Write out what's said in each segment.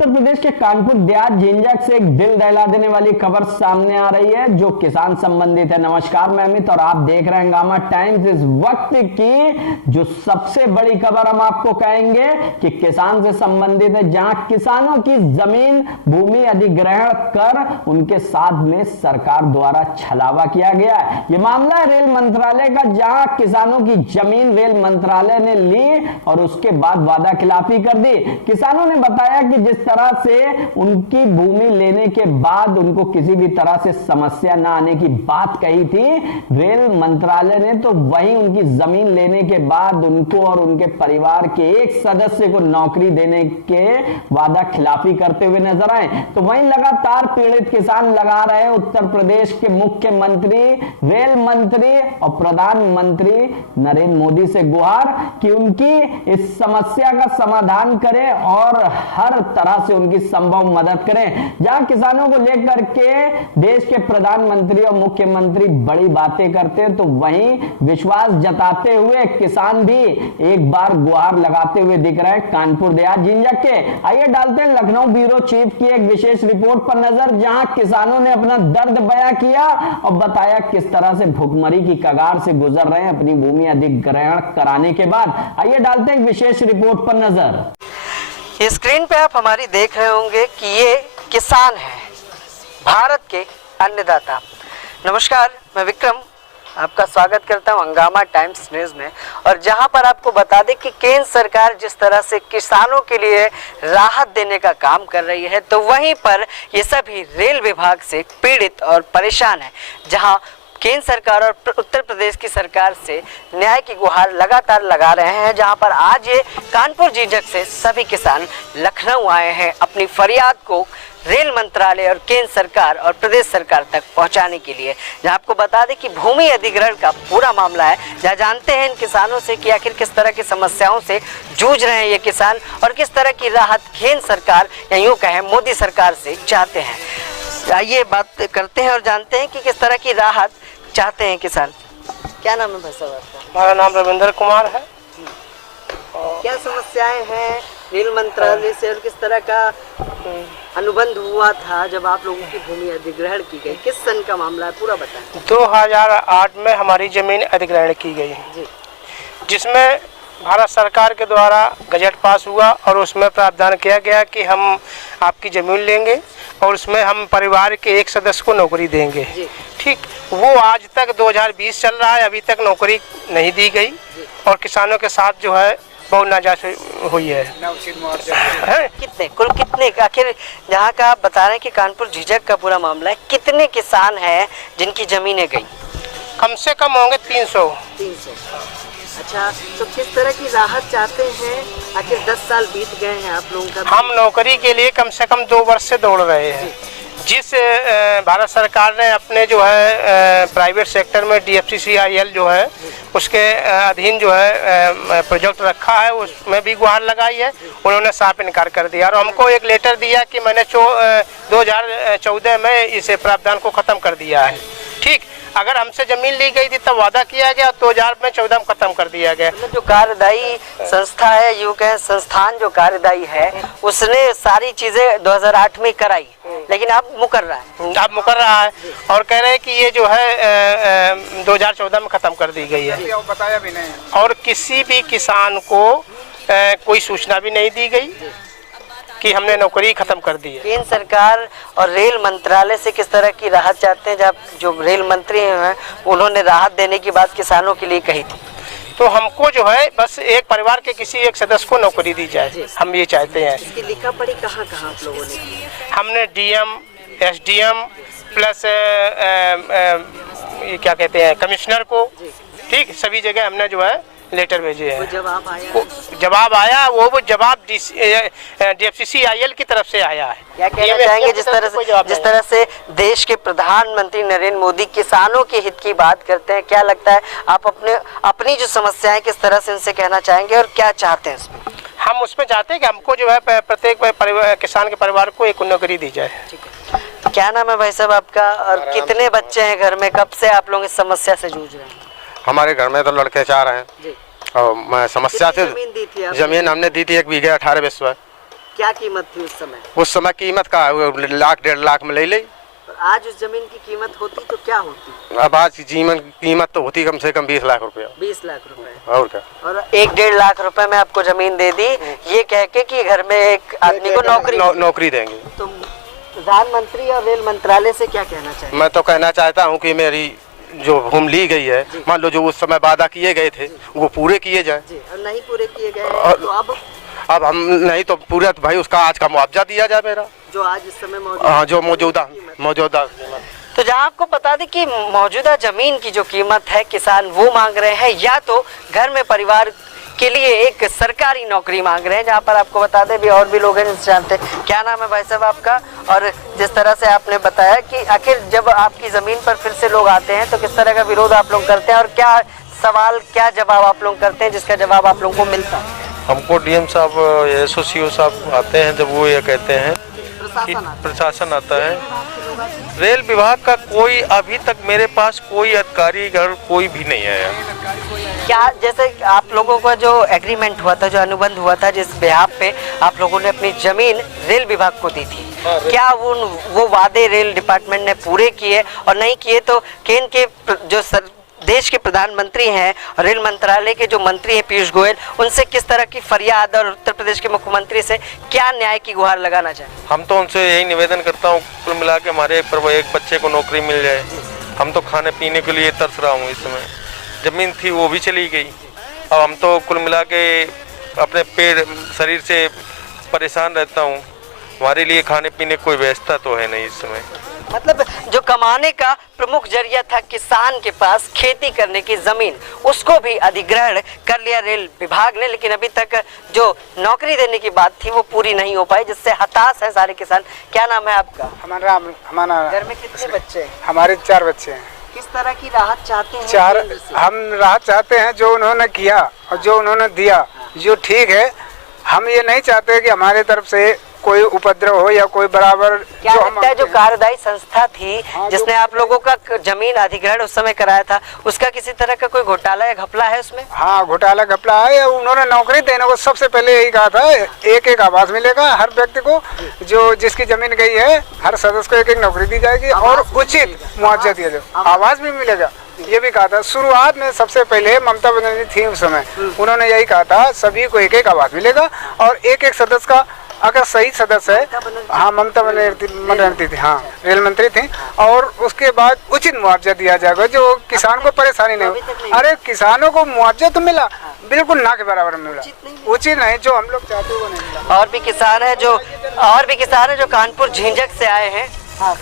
उत्तर प्रदेश के कानपुर देहात झिंझक से एक दिल दहला देने वाली खबर सामने आ रही है जो किसान संबंधित है। नमस्कार, मैं अमित और आप देख रहे हैं हंगामा टाइम्स। इस वक्त की जो सबसे बड़ी खबर हम आपको कहेंगे कि किसान से संबंधित है, जहां किसानों की जमीन भूमि अधिग्रहण कर उनके साथ में सरकार द्वारा छलावा किया गया है। यह मामला है रेल मंत्रालय का, जहां किसानों की जमीन रेल मंत्रालय ने ली और उसके बाद वादा खिलाफी कर दी। किसानों ने बताया कि जिस तरह से उनकी भूमि लेने के बाद उनको किसी भी तरह से समस्या ना आने की बात कही थी रेल मंत्रालय ने, तो वहीं उनकी जमीन लेने के बाद उनको और उनके परिवार के एक सदस्य को नौकरी देने के वादा खिलाफी करते हुए नजर आए। तो वहीं लगातार पीड़ित किसान लगा रहे उत्तर प्रदेश के मुख्यमंत्री, रेल मंत्री और प्रधानमंत्री नरेंद्र मोदी से गुहार कि उनकी इस समस्या का समाधान करें और हर तरह से उनकी संभव मदद करें। जहां किसानों को लेकर के देश के प्रधानमंत्री और मुख्यमंत्री बड़ी बातें करते हैं, तो वहीं विश्वास जताते हुए किसान भी एक बार गुहार लगाते हुए दिख रहे हैं कानपुर देहात झिंझक के। आइए डालते हैं लखनऊ ब्यूरो चीफ की एक विशेष रिपोर्ट पर नजर, जहां किसानों ने अपना दर्द बयां किया और बताया किस तरह से भुखमरी की कगार से गुजर रहे हैं अपनी भूमि अधिग्रहण कराने के बाद। आइए डालते हैं विशेष रिपोर्ट पर नजर। स्क्रीन पे आप हमारी देख रहे होंगे कि ये किसान हैं, भारत के अन्नदाता। नमस्कार, मैं विक्रम आपका स्वागत करता हूं हंगामा टाइम्स न्यूज़ में। और जहां पर आपको बता दें कि केंद्र सरकार जिस तरह से किसानों के लिए राहत देने का काम कर रही है, तो वहीं पर ये सभी रेल विभाग से पीड़ित और परेशान है। जहां केंद्र सरकार और उत्तर प्रदेश की सरकार से न्याय की गुहार लगातार लगा रहे हैं, जहां पर आज ये कानपुर झिंझक से सभी किसान लखनऊ आए हैं अपनी फरियाद को रेल मंत्रालय और केंद्र सरकार और प्रदेश सरकार तक पहुंचाने के लिए। जहां आपको बता दें कि भूमि अधिग्रहण का पूरा मामला है, जहां जानते हैं इन किसानों से कि आखिर किस तरह की समस्याओं से जूझ रहे हैं ये किसान और किस तरह की राहत केंद्र सरकार या यूँ कहें मोदी सरकार से चाहते हैं। आइए बात करते हैं और जानते हैं कि किस तरह की राहत चाहते हैं किसान। क्या नाम है भाई साहब आपका? हमारा नाम रविंद्र कुमार है। क्या समस्याएं हैं रेल मंत्रालय से और किस तरह का अनुबंध हुआ था जब आप लोगों की भूमि अधिग्रहण की गई? किस सन का मामला है, पूरा बताएं। 2008 में हमारी जमीन अधिग्रहण की गई जी, जिसमें भारत सरकार के द्वारा गजट पास हुआ और उसमें प्रावधान किया गया कि हम आपकी ज़मीन लेंगे और उसमें हम परिवार के एक सदस्य को नौकरी देंगे। ठीक, वो आज तक 2020 चल रहा है, अभी तक नौकरी नहीं दी गई और किसानों के साथ जो है बहुत नाजायज हुई है। कितने कुल कितने आखिर जहाँ का आप बता रहे हैं कि कानपुर झिंझक का पूरा मामला है, कितने किसान हैं जिनकी जमीनें गई? कम से कम होंगे 300। अच्छा, तो किस तरह की राहत चाहते हैं? आखिर 10 साल बीत गए हैं आप लोगों का। हम नौकरी के लिए कम से कम 2 वर्ष से दौड़ रहे हैं। जिस भारत सरकार ने अपने जो है प्राइवेट सेक्टर में DFCCIL जो है उसके अधीन जो है प्रोजेक्ट रखा है, उसमें भी गुहार लगाई है, उन्होंने साफ इनकार कर दिया और हमको एक लेटर दिया कि मैंने 2014 में इस प्रावधान को ख़त्म कर दिया है। ठीक, अगर हमसे जमीन ली गई थी तब वादा किया गया, 2014 में खत्म कर दिया गया। जो कार्यदायी संस्था है, यूँ कहें संस्थान जो कार्यदायी है, उसने सारी चीजें 2008 में कराई, लेकिन अब मुकर रहा है। अब मुकर रहा है और कह रहे हैं कि ये जो है 2014 में खत्म कर दी गई है। बताया भी नहीं और किसी भी किसान को कोई सूचना भी नहीं दी गई कि हमने नौकरी खत्म कर दी है। केंद्र सरकार और रेल मंत्रालय से किस तरह की राहत चाहते हैं? जब जो रेल मंत्री हैं उन्होंने राहत देने की बात किसानों के लिए कही थी, तो हमको जो है बस एक परिवार के किसी एक सदस्य को नौकरी दी जाए, हम ये चाहते हैं। इसकी लिखा पढ़ी कहाँ आप लोगों ने की? हमने DM, SDM प्लस ये क्या कहते हैं कमिश्नर को, ठीक, सभी जगह हमने जो है लेटर भेजे हैं। जवाब आया, वो जवाब DFCCIL की तरफ से आया है। क्या कहना चाहेंगे जिस तरह से देश के प्रधानमंत्री नरेंद्र मोदी किसानों के हित की बात करते हैं, क्या लगता है आप अपनी जो समस्याएं किस तरह से उनसे कहना चाहेंगे और क्या चाहते हैं इसमें? हम उसमें चाहते हैं कि हमको जो है प्रत्येक किसान के परिवार को एक नौकरी दी जाए। क्या नाम है भाई साहब आपका और कितने बच्चे हैं घर में? कब से आप लोग इस समस्या से जूझ रहे हैं? हमारे घर में तो लड़के 4 हैं और मैं समस्या से दी थी जमीन हमने दी थी 1 बीघे 18 बिस्वा। क्या कीमत थी उस समय? उस समय कीमत का 1 लाख 1.5 लाख में ले ली। और आज उस जमीन की कीमत होती तो क्या होती? अब आज की कीमत तो होती कम से कम 20 लाख रुपया। 20 लाख रुपए। और क्या? और 1-1.5 लाख रुपए में आपको जमीन दे दी, ये कह के कि घर में एक आदमी को नौकरी देंगे। तो प्रधानमंत्री और रेल मंत्रालय से क्या कहना चाहिए? मैं तो कहना चाहता हूँ कि मेरी जो भूमि ली गई है, मान लो जो उस समय वादा किए गए थे वो पूरे किए जाए। जी, और नहीं पूरे किए गए हैं, तो अब हम नहीं तो पूरा तो भाई उसका आज का मुआवजा दिया जाए मेरा, जो आज इस समय हाँ जो मौजूदा तो जहां आपको बता दें कि मौजूदा जमीन की जो कीमत है किसान वो मांग रहे हैं, या तो घर में परिवार के लिए एक सरकारी नौकरी मांग रहे हैं। जहां पर आपको बता दें भी और भी लोग हैं जिनसे जानते हैं। क्या नाम है भाई साहब आपका? और जिस तरह से आपने बताया कि आखिर जब आपकी जमीन पर फिर से लोग आते हैं तो किस तरह का विरोध आप लोग करते हैं, और क्या सवाल क्या जवाब आप लोग करते हैं जिसका जवाब आप लोगों को मिलता है? हमको डीएम साहब एसओसीओ साहब आते हैं, जब वो ये कहते हैं कि प्रशासन आता है। रेल विभाग का कोई अभी तक मेरे पास कोई अधिकारी घर कोई भी नहीं आया। क्या जैसे आप लोगों का जो एग्रीमेंट हुआ था, जो अनुबंध हुआ था, जिस बिहाफ पे आप लोगों ने अपनी जमीन रेल विभाग को दी थी, क्या वो वादे रेल डिपार्टमेंट ने पूरे किए? और नहीं किए तो केंद्र के जो देश के प्रधानमंत्री हैं और रेल मंत्रालय के जो मंत्री हैं पीयूष गोयल, उनसे किस तरह की फरियाद, और उत्तर प्रदेश के मुख्यमंत्री से क्या न्याय की गुहार लगाना चाहिए? हम तो उनसे यही निवेदन करता हूँ, कुल मिला के हमारे एक बच्चे को नौकरी मिल जाए। हम तो खाने पीने के लिए तरस रहा हूँ इस समय। जमीन थी वो भी चली गई। अब हम तो कुल मिला के अपने शरीर से परेशान रहता हूँ। हमारे लिए खाने पीने की कोई व्यवस्था तो है नहीं इस समय। मतलब जो कमाने का प्रमुख जरिया था किसान के पास खेती करने की जमीन, उसको भी अधिग्रहण कर लिया रेल विभाग ने, लेकिन अभी तक जो नौकरी देने की बात थी वो पूरी नहीं हो पाई, जिससे हताश है सारे किसान। क्या नाम है आपका? हमारा घर में कितने बच्चे हैं? हमारे 4 बच्चे हैं। किस तरह की राहत चाहते हैं? 4 हम राहत चाहते हैं, जो उन्होंने किया और जो उन्होंने दिया जो ठीक है। हम ये नहीं चाहते कि हमारे तरफ से कोई उपद्रव हो या कोई बराबर। क्या लगता है जो कार्यदायी संस्था थी जिसने आप लोगों का जमीन अधिग्रहण उस समय कराया था, उसका किसी तरह का कोई घोटाला या घपला है उसमें? हाँ, घोटाला घपला है। उन्होंने नौकरी देने को सबसे पहले यही कहा था, एक आवास मिलेगा हर व्यक्ति को, जो जिसकी जमीन गई है हर सदस्य को एक नौकरी दी जाएगी और उचित मुआवजा दिया जाएगा, आवास भी मिलेगा, ये भी कहा था। शुरुआत में सबसे पहले ममता बनर्जी थी उस समय, उन्होंने यही कहा था सभी को एक आवास मिलेगा और एक सदस्य का अगर सही सदस्य है। हाँ, ममता बनर्जी थी, हाँ रेल मंत्री थी। और उसके बाद उचित मुआवजा दिया जाएगा जो किसान को परेशानी नहीं हो। अरे किसानों को मुआवजा तो मिला, बिल्कुल ना के बराबर मिला, उचित नहीं जो हम लोग चाहते वो नहीं मिला। और भी किसान है जो कानपुर झिंझक से आए हैं। हाँ,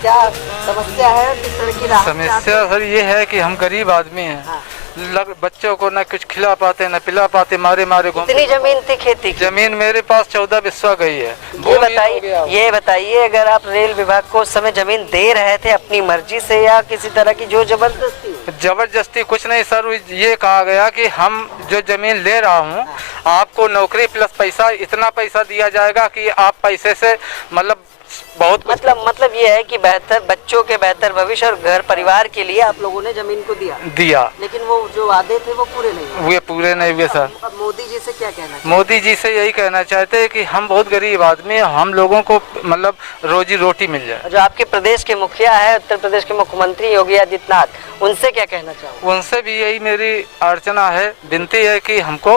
क्या समस्या है? किस तरह की राहत? समस्या सर ये है कि हम गरीब आदमी हैं। बच्चों को न कुछ खिला पाते न पिला पाते, मारे घूमते। कितनी जमीन थी खेती की? जमीन मेरे पास 14 बिस्वा गई है। ये बताइए अगर आप रेल विभाग को उस समय जमीन दे रहे थे अपनी मर्जी से या किसी तरह की जो जबरदस्ती कुछ नहीं सर, ये कहा गया कि हम जो जमीन ले रहा हूँ आपको नौकरी प्लस पैसा, इतना पैसा दिया जाएगा कि आप पैसे से मतलब बहुत मतलब ये है कि बेहतर बच्चों के बेहतर भविष्य और घर परिवार के लिए आप लोगों ने जमीन को दिया, लेकिन वो जो वादे थे वो पूरे नहीं हुए सर। अब मोदी जी से क्या कहना चाहिए? मोदी जी से यही कहना चाहते हैं कि हम बहुत गरीब आदमी हैं, हम लोगों को मतलब रोजी रोटी मिल जाए। जो आपके प्रदेश के मुखिया है, उत्तर प्रदेश के मुख्यमंत्री योगी आदित्यनाथ, उनसे क्या कहना चाहूँ? उनसे भी यही मेरी अर्चना है, विनती है कि हमको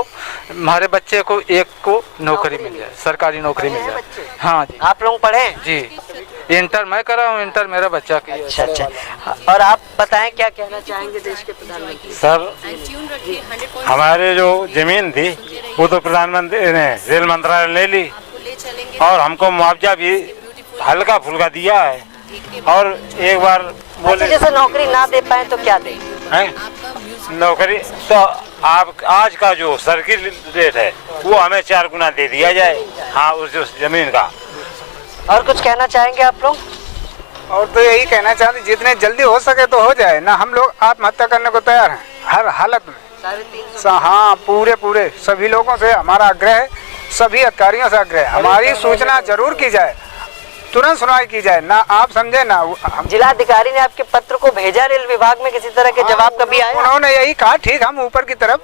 हमारे बच्चे को एक को नौकरी मिल जाए, सरकारी नौकरी मिल जाए। हाँ जी। आप लोग पढ़े? जी, इंटर मैं करा हूँ, इंटर मेरा बच्चा की। अच्छा। और आप बताएं क्या कहना चाहेंगे देश के प्रधानमंत्री? सर, हमारे जो जमीन थी वो तो प्रधानमंत्री ने रेल मंत्रालय ने ली और हमको मुआवजा भी हल्का फुल्का दिया है। और एक बार बोले जैसे नौकरी ना दे पाए तो क्या दे? नौकरी तो आप आज का जो सर्किल रेट है वो हमें 4 गुना दे दिया जाए। हाँ, उस जमीन का। और कुछ कहना चाहेंगे आप लोग? और तो यही कहना चाहते जितने जल्दी हो सके तो हो जाए ना, हम लोग आत्महत्या करने को तैयार हैं हर हालत में। 350 हाँ, पूरे सभी लोगों से हमारा आग्रह है, सभी अधिकारियों से आग्रह है, हमारी सूचना जरूर की जाए, तुरंत सुनवाई की जाए ना। आप समझे ना, जिलाधिकारी ने आपके पत्र को भेजा रेल विभाग में, किसी तरह के जवाब कभी आए? उन्होंने यही कहा ठीक हम ऊपर की तरफ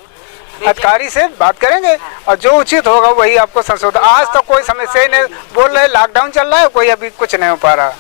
अधिकारी से बात करेंगे और जो उचित होगा वही आपको संशोधन। आज तो कोई समस्या ही नहीं, बोल रहे लॉकडाउन चल रहा है, कोई अभी कुछ नहीं हो पा रहा।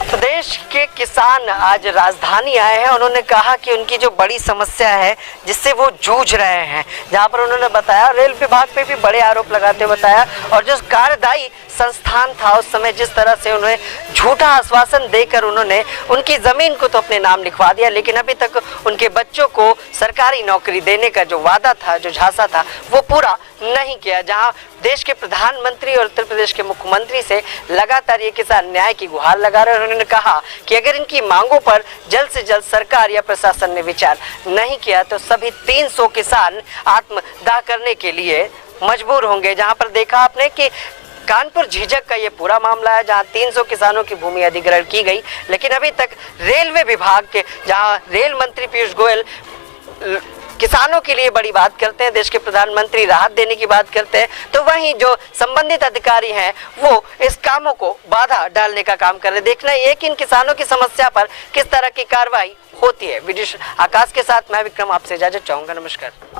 प्रदेश के किसान आज राजधानी आए हैं। उन्होंने कहा कि उनकी जो बड़ी समस्या है जिससे वो जूझ रहे हैं, जहां पर उन्होंने बताया, रेल विभाग पे भी बड़े आरोप लगाते बताया, और जो कार्यदायी संस्थान था उस समय जिस तरह से उन्हें झूठा आश्वासन देकर उन्होंने उनकी जमीन को तो अपने नाम लिखवा दिया, लेकिन अभी तक उनके बच्चों को सरकारी नौकरी देने का जो वादा था, जो झांसा था, वो पूरा नहीं किया। जहां देश के प्रधानमंत्री और उत्तर प्रदेश के मुख्यमंत्री से लगातार ये किसान न्याय की गुहार लगा रहे हैं। उन्होंने कहा कि अगर इनकी मांगों पर जल्द से जल्द सरकार या प्रशासन ने विचार नहीं किया तो सभी 300 किसान आत्मदाह करने के लिए मजबूर होंगे। जहां पर देखा आपने कि कानपुर झिझक का ये पूरा मामला है, जहां 300 किसानों की भूमि अधिग्रहण की गई, लेकिन अभी तक रेलवे विभाग के, जहां रेल मंत्री पीयूष गोयल किसानों के लिए बड़ी बात करते हैं, देश के प्रधानमंत्री राहत देने की बात करते हैं, तो वहीं जो संबंधित अधिकारी हैं वो इस कामों को बाधा डालने का काम कर रहे हैं। देखना ये कि इन किसानों की समस्या पर किस तरह की कार्रवाई होती है। वीडियो आकाश के साथ मैं विक्रम आपसे इजाजत चाहूंगा। नमस्कार।